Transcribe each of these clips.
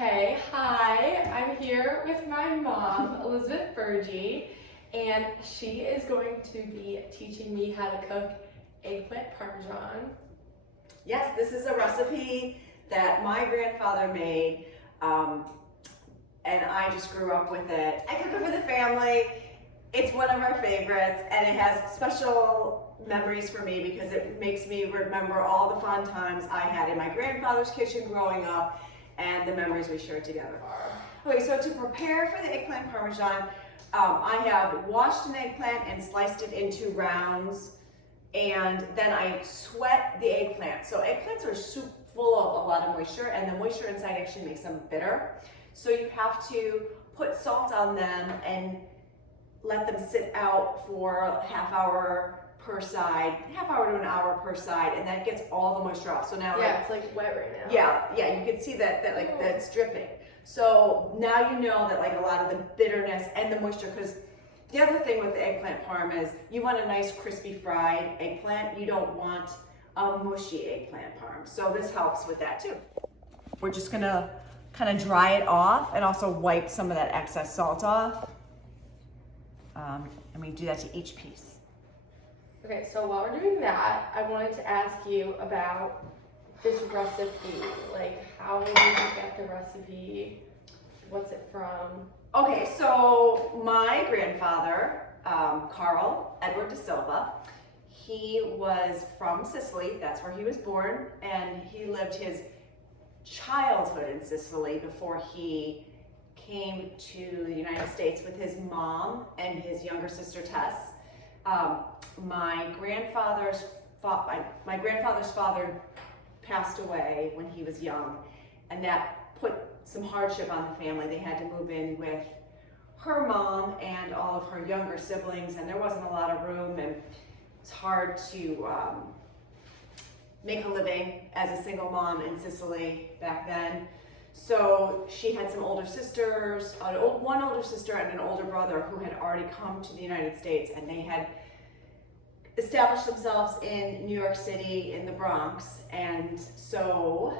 Okay, hi, I'm here with my mom, Elizabeth Burgee, and she is going to be teaching me how to cook eggplant parmesan. Yes, this is a recipe that my grandfather made, and I just grew up with it. I cook it for the family. It's one of our favorites, and it has special memories for me because it makes me remember all the fun times I had in my grandfather's kitchen growing up and the memories we shared together. Okay, so to prepare for the eggplant parmesan, I have washed an eggplant and sliced it into rounds, and then I sweat the eggplant. So eggplants are full of a lot of moisture, and the moisture inside actually makes them bitter. So you have to put salt on them and let them sit out for a half hour per side, half hour to an hour per side, and that gets all the moisture off. So now, it's like wet right now. Yeah, you can see that that's dripping. So now you know that a lot of the bitterness and the moisture, because the other thing with the eggplant parm is you want a nice crispy fried eggplant. You don't want a mushy eggplant parm. So this helps with that too. We're just gonna kind of dry it off and also wipe some of that excess salt off. And we do that to each piece. Okay, so while we're doing that, I wanted to ask you about this recipe. Like, how did you get the recipe? What's it from? Okay, so my grandfather, Carl Edward da Silva, he was from Sicily. That's where he was born, and he lived his childhood in Sicily before he came to the United States with his mom and his younger sister Tess. My grandfather's father passed away when he was young, and that put some hardship on the family. They had to move in with her mom and all of her younger siblings, and there wasn't a lot of room, and it's hard to make a living as a single mom in Sicily back then. So she had some older sisters, one older sister and an older brother who had already come to the United States, and they had established themselves in New York City in the Bronx. And so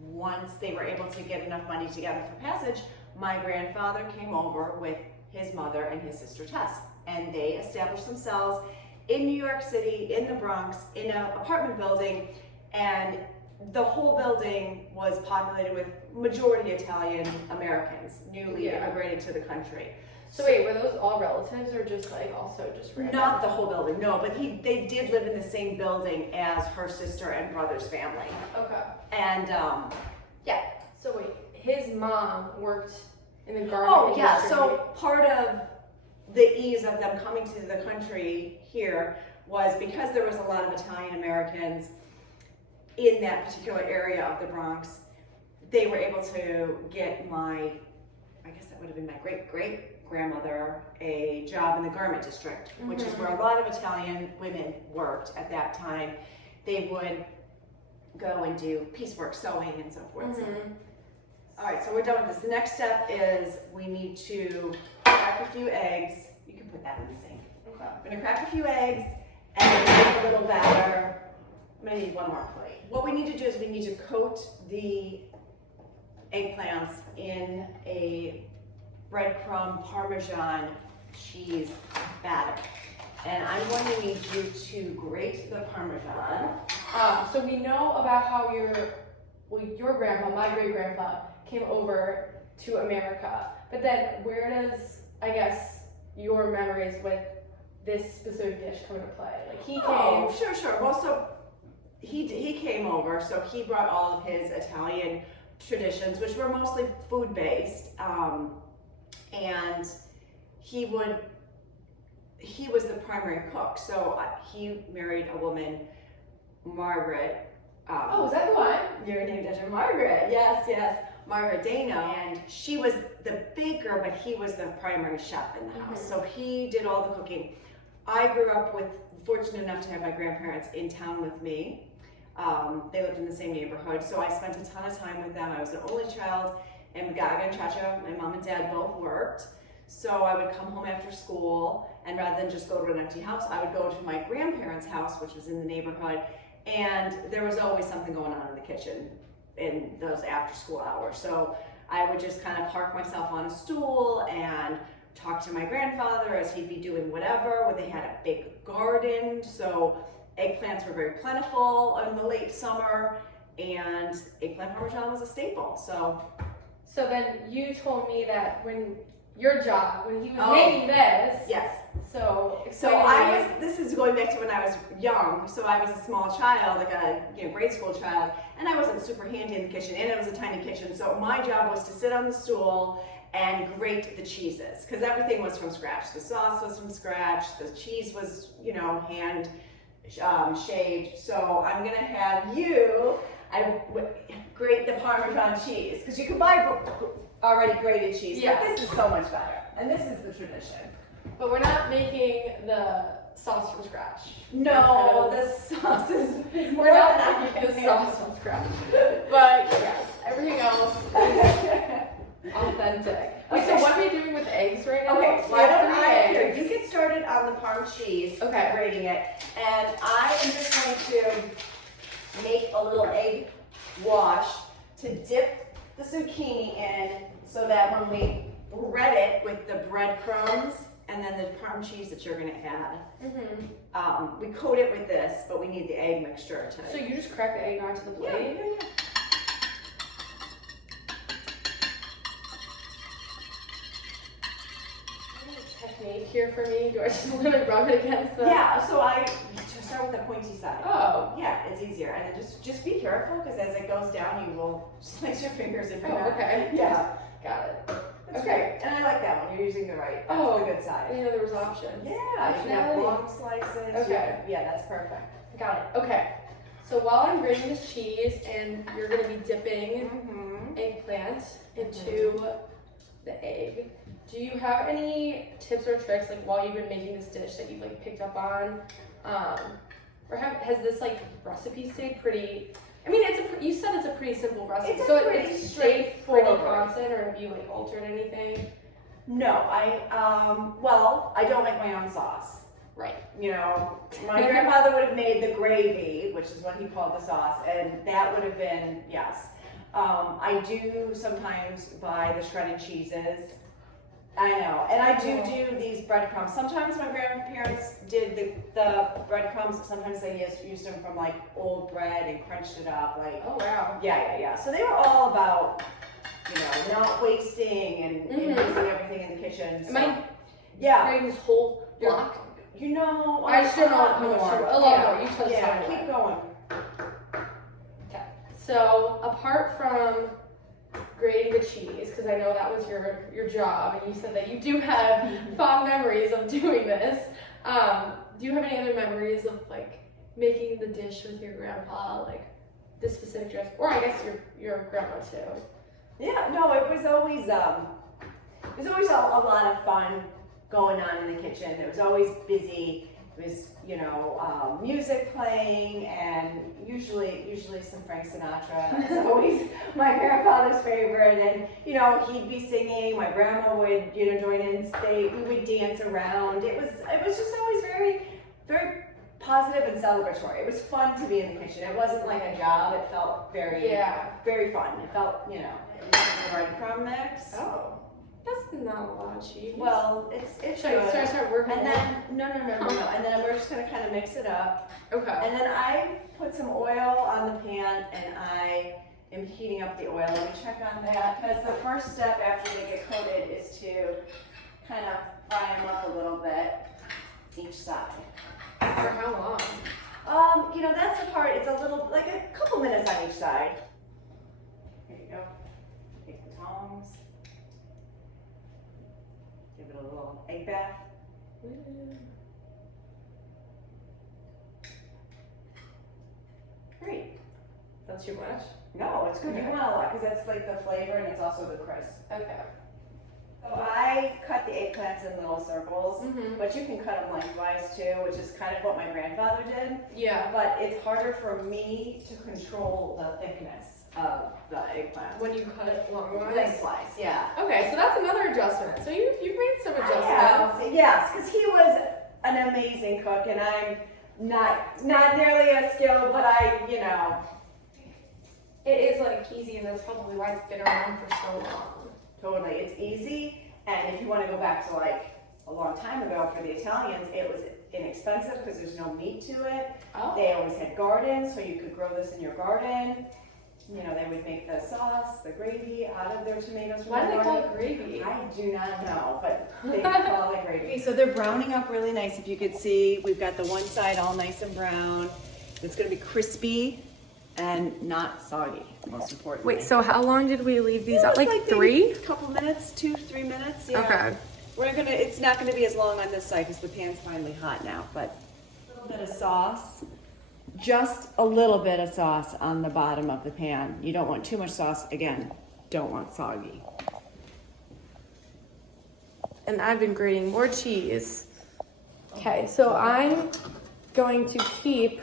once they were able to get enough money together for passage, my grandfather came over with his mother and his sister Tess, and they established themselves in New York City, in the Bronx, in an apartment building, and the whole building was populated with majority Italian Americans, newly immigrated to the country. So wait, were those all relatives or just also just random? Not the whole building, no, but they did live in the same building as her sister and brother's family. Okay. And yeah. So wait, his mom worked in the garment industry. So part of the ease of them coming to the country here was because there was a lot of Italian Americans in that particular area of the Bronx. They were able to get I guess that would have been my great-great-grandmother, a job in the garment district, which is where a lot of Italian women worked at that time. They would go and do piecework, sewing, and so forth. So, all right, so we're done with this. The next step is we need to crack a few eggs. You can put that in the sink. Okay. We're gonna crack a few eggs and then make a little batter. I'm gonna need one more plate. What we need to do is we need to coat the eggplants in a breadcrumb Parmesan cheese batter. And I'm going to need you to grate the Parmesan. So we know about how your grandpa, my great-grandpa, came over to America. But then where does, I guess, your memories with this specific dish come into play? Like he came. Oh, sure. Well, so he came over, so he brought all of his Italian traditions, which were mostly food-based, and he was the primary cook. So he married a woman, Margaret. Oh, is that the one? You're named after Margaret. Yes, Margaret Dano, and she was the baker, but he was the primary chef in the house. So he did all the cooking. I grew up fortunate enough to have my grandparents in town with me. They lived in the same neighborhood, so I spent a ton of time with them. I was the only child, and Gaga and Chacha, my mom and dad, both worked. So I would come home after school, and rather than just go to an empty house, I would go to my grandparents' house, which was in the neighborhood, and there was always something going on in the kitchen in those after school hours. So I would just kind of park myself on a stool and talk to my grandfather as he'd be doing whatever. They had a big garden, so eggplants were very plentiful in the late summer, and eggplant parmesan was a staple. So then you told me that when your job, when he was making this. Yes. So This is going back to when I was young. So I was a small child, like a grade school child, and I wasn't super handy in the kitchen, and it was a tiny kitchen. So my job was to sit on the stool and grate the cheeses, because everything was from scratch. The sauce was from scratch. The cheese was, hand shaved. So I'm gonna have you grate the Parmesan cheese, because you can buy already grated cheese, but this is so much better, and this is the tradition. But we're not making the sauce from scratch. No, the sauce is we're not making the sauce from scratch. But yes, everything else is authentic. Wait, so what are we doing with the eggs right now? Okay, so you get started on the Parm cheese, grating it, and I am just going to make a little egg wash to dip the zucchini in, so that when we bread it with the breadcrumbs and then the Parm cheese that you're gonna add, we coat it with this, but we need the egg mixture to. So you just crack the egg onto the plate? Yeah. Technique here for me? Do I just literally rub it against the? Yeah. So I start with the pointy side. Oh. Yeah, it's easier, and then just be careful, because as it goes down, you will slice your fingers if you Oh, okay. Yeah. Got it. That's great. And I like that one. You're using the right. That's the good I side. didn't know there was options. Yeah. You can have long slices. Okay. Yeah, that's perfect. Got it. Okay. So while I'm grating this cheese, and you're gonna be dipping eggplant into the egg, do you have any tips or tricks, like while you've been making this dish, that you've like picked up on, or has this like recipe stayed pretty? I mean, you said it's a pretty simple recipe, It's so pretty it's straightforward. pretty constant, or have you like altered anything? No, I don't make my own sauce. Right. My grandfather would have made the gravy, which is what he called the sauce, and that would have been, yes. I do sometimes buy the shredded cheeses. I know, and I do these breadcrumbs. Sometimes my grandparents did the breadcrumbs. Sometimes they used them from like old bread and crunched it up. Like, oh wow. Yeah. So they were all about, not wasting and using everything in the kitchen. So, Am I creating this whole block? I just don't know how much a lot more. You tell us keep going. Okay. So apart from grating the cheese, because I know that was your job, and you said that you do have fond memories of doing this. Do you have any other memories of like making the dish with your grandpa, like this specific dress, or I guess your grandma too? Yeah, no, it was always a lot of fun going on in the kitchen. It was always busy. It was, music playing, and usually some Frank Sinatra. It's always my grandfather's favorite, and he'd be singing. My grandma would join in. We would dance around. It was just always very, very positive and celebratory. It was fun to be in the kitchen. It wasn't like a job. It felt very very fun. It felt the breadcrumb mix. Oh. That's not a lot of cheese. Well, it's Should I start working? And then no. And then we're just gonna kind of mix it up. Okay. And then I put some oil on the pan, and I am heating up the oil. Let me check on that, because the first step after they get coated is to kind of fry them up a little bit each side. For how long? That's the part. It's a little, like a couple minutes on each side. Here you go. Take the tongs. Give it a little egg bath. Great. That's too much? No, it's good. You want a lot, because that's like the flavor, and it's also the crisp. Okay. So I cut the eggplants in little circles, but you can cut them lengthwise too, which is kind of what my grandfather did. Yeah. But it's harder for me to control the thickness of the eggplant. When you cut it longwise? Lengthwise, yeah. Okay, so that's another adjustment. So you've made some adjustments. Yes, because he was an amazing cook, and I'm not nearly as skilled, but it is like easy, and that's probably why it's been around for so long. Totally, it's easy, and if you want to go back to like a long time ago for the Italians, it was inexpensive because there's no meat to it. Oh. They always had gardens, so you could grow this in your garden. You know, they would make the sauce, the gravy out of their tomatoes. Why do they call it gravy? I do not know, but they call it gravy. Okay, so they're browning up really nice. If you could see, we've got the one side all nice and brown. It's going to be crispy and not soggy, most importantly. Wait, so how long did we leave these out? Like 3? A couple minutes, 2-3 minutes. Yeah. Okay. It's not going to be as long on this side because the pan's finally hot now, but a little bit of sauce. Just a little bit of sauce on the bottom of the pan. You don't want too much sauce. Again, don't want soggy. And I've been grating more cheese. Okay, so I'm going to keep,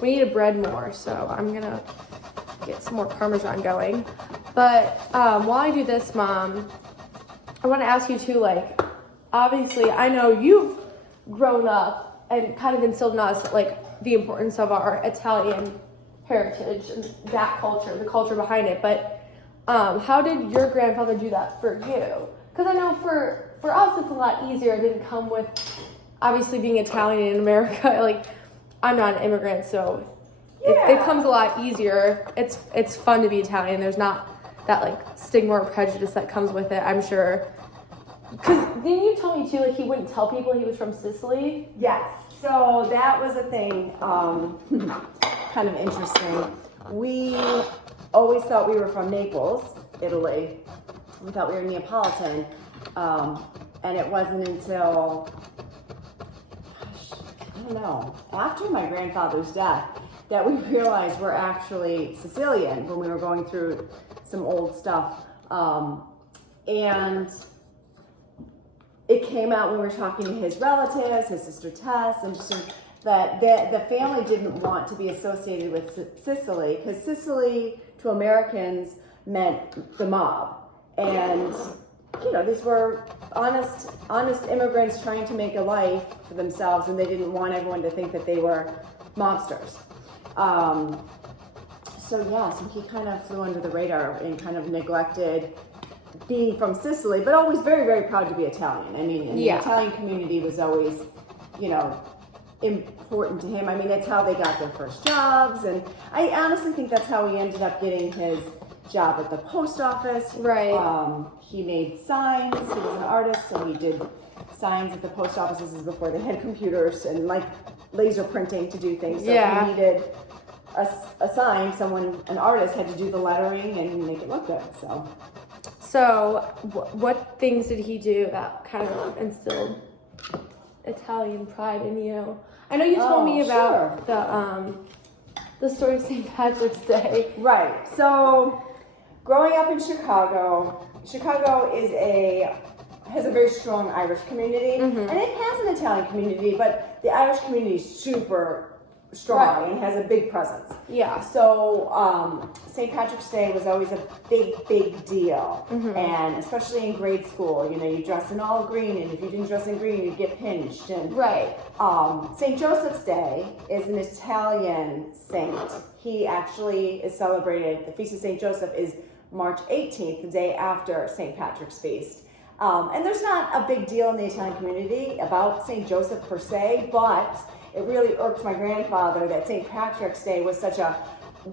we need to bread more, so I'm gonna get some more Parmesan going. But while I do this, Mom, I want to ask you too, like, obviously I know you've grown up and kind of instilled in us, like, the importance of our Italian heritage and that culture, the culture behind it. But how did your grandfather do that for you? Because I know for us it's a lot easier. It didn't come with obviously being Italian in America. Like, I'm not an immigrant, so it comes a lot easier. It's fun to be Italian. There's not that like stigma or prejudice that comes with it, I'm sure. Because didn't you tell me too, like, he wouldn't tell people he was from Sicily? Yes. So that was a thing, kind of interesting. We always thought we were from Naples, Italy. We thought we were Neapolitan. And it wasn't until, I don't know, after my grandfather's death that we realized we're actually Sicilian when we were going through some old stuff. And it came out when we were talking to his relatives, his sister Tess, and just that the family didn't want to be associated with Sicily because Sicily to Americans meant the mob. And, you know, these were honest immigrants trying to make a life for themselves, and they didn't want everyone to think that they were mobsters. So he kind of flew under the radar and kind of neglected being from Sicily, but always very, very proud to be Italian. I mean, and the Italian community was always, you know, important to him. I mean, that's how they got their first jobs, and I honestly think that's how he ended up getting his job at the post office. Right. He made signs. He was an artist, so he did signs at the post offices before they had computers and like laser printing to do things. So he needed a sign. An artist had to do the lettering and make it look good. So what things did he do that kind of instilled Italian pride in you? I know you told me about the story of St. Patrick's Day. Right. So growing up in Chicago has a very strong Irish community, and it has an Italian community, but the Irish community is super strong and has a big presence. Yeah. So St. Patrick's Day was always a big deal, and especially in grade school, you know, you dress in all green, and if you didn't dress in green, you'd get pinched. And St. Joseph's Day is an Italian saint. He actually is celebrated. The Feast of St. Joseph is March 18th, the day after St. Patrick's Feast. And there's not a big deal in the Italian community about St. Joseph per se, but it really irked my grandfather that St. Patrick's Day was such a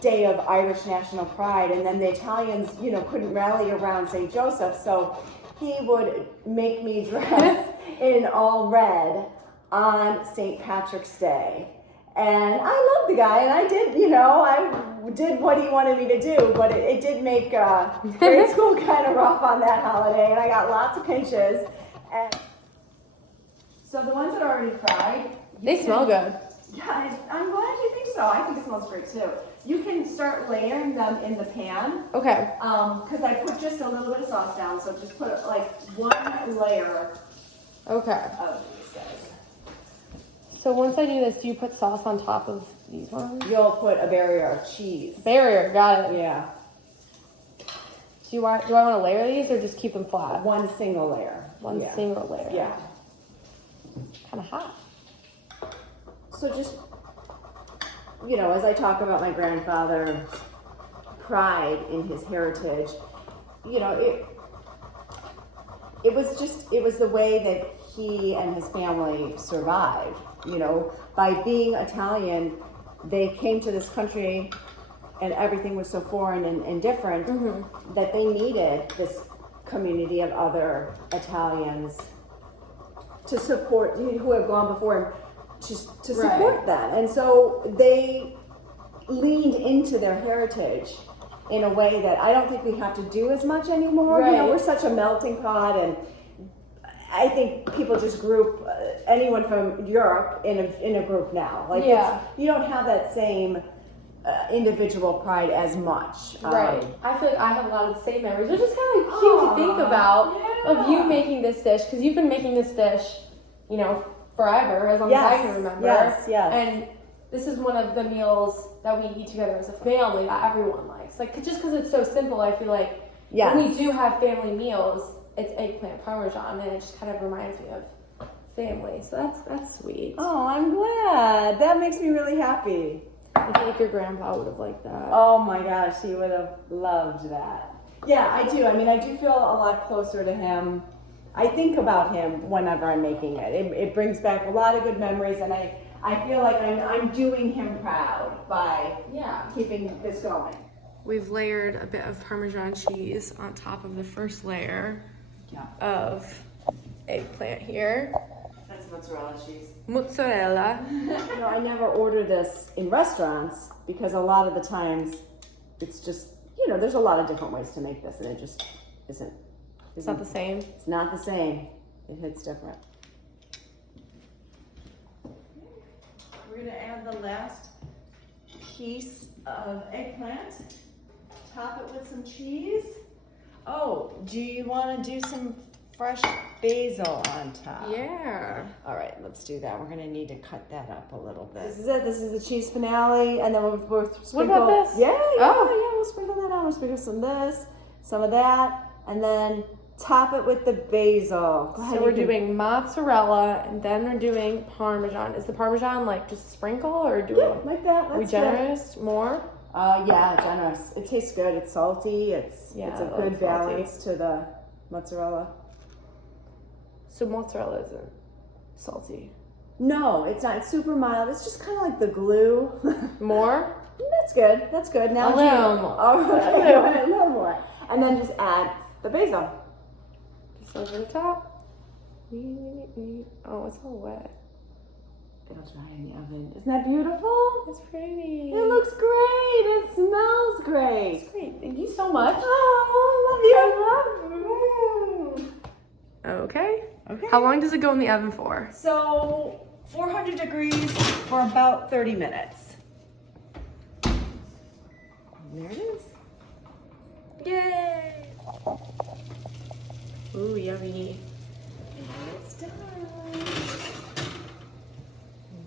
day of Irish national pride, and then the Italians, you know, couldn't rally around St. Joseph, so he would make me dress in all red on St. Patrick's Day. And I loved the guy, and I did what he wanted me to do, but it did make grade school kind of rough on that holiday, and I got lots of pinches. And so the ones that are already fried, they smell good. Yeah, I'm glad you think so. I think it smells great too. You can start layering them in the pan. Okay. Because I put just a little bit of sauce down, so just put like one layer. Okay. Of these guys. So once I do this, do you put sauce on top of these ones? You'll put a barrier of cheese. Barrier, got it. Yeah. Do I want to layer these or just keep them flat? One single layer. One single layer. Yeah. Kind of hot. So just, you know, as I talk about my grandfather pride in his heritage. You know, it was the way that he and his family survived. You know, by being Italian, they came to this country and everything was so foreign and different that they needed this community of other Italians to support, who have gone before him, to support them. And so they leaned into their heritage in a way that I don't think we have to do as much anymore. You know, we're such a melting pot, and I think people just group anyone from Europe in a group now. Like, you don't have that same individual pride as much. Right. I feel like I have a lot of the same memories, which is kind of like cute to think about of you making this dish, because you've been making this dish, you know, forever, as long as I can remember. Yes. And this is one of the meals that we eat together as a family that everyone likes. Like, just because it's so simple, I feel like when we do have family meals, it's eggplant parmesan, and it just kind of reminds me of family. So that's sweet. Oh, I'm glad. That makes me really happy. I feel like your grandpa would have liked that. Oh my gosh, he would have loved that. Yeah, I do. I mean, I do feel a lot closer to him. I think about him whenever I'm making it. It brings back a lot of good memories, and I feel like I'm doing him proud by keeping this going. We've layered a bit of Parmesan cheese on top of the first layer of eggplant here. That's mozzarella cheese. Mozzarella. You know, I never order this in restaurants because a lot of the times it's just, you know, there's a lot of different ways to make this, and it just isn't. It's not the same. It's not the same. It hits different. We're gonna add the last piece of eggplant. Top it with some cheese. Oh, do you want to do some fresh basil on top? Yeah. All right, let's do that. We're gonna need to cut that up a little bit. This is it. This is the cheese finale, and then we'll sprinkle. What about this? Yeah. We'll sprinkle that on. We'll sprinkle some of this, some of that, and then top it with the basil. Go ahead, So we're doing mozzarella, and then we're doing Parmesan. Is the Parmesan like just a sprinkle, or do like that. are we generous more? Yeah, generous. It tastes good. It's salty. It's a good balance to the mozzarella. So mozzarella isn't salty. No, it's not. It's super mild. It's just kind of like the glue. More? That's good. That's good. Now A little more. Okay, a little more. And then just add the basil. Just over the top. Oh, it's all wet. It'll dry in the oven. Isn't that beautiful? It's pretty. It looks great. It smells great. It's great. Thank you so much. Oh, I love you. Okay. Okay. How long does it go in the oven for? So 400 degrees for about 30 minutes. There it is. Yay! Ooh, yummy. It's done.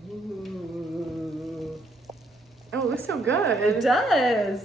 Ooh. Oh, it looks so good. It does.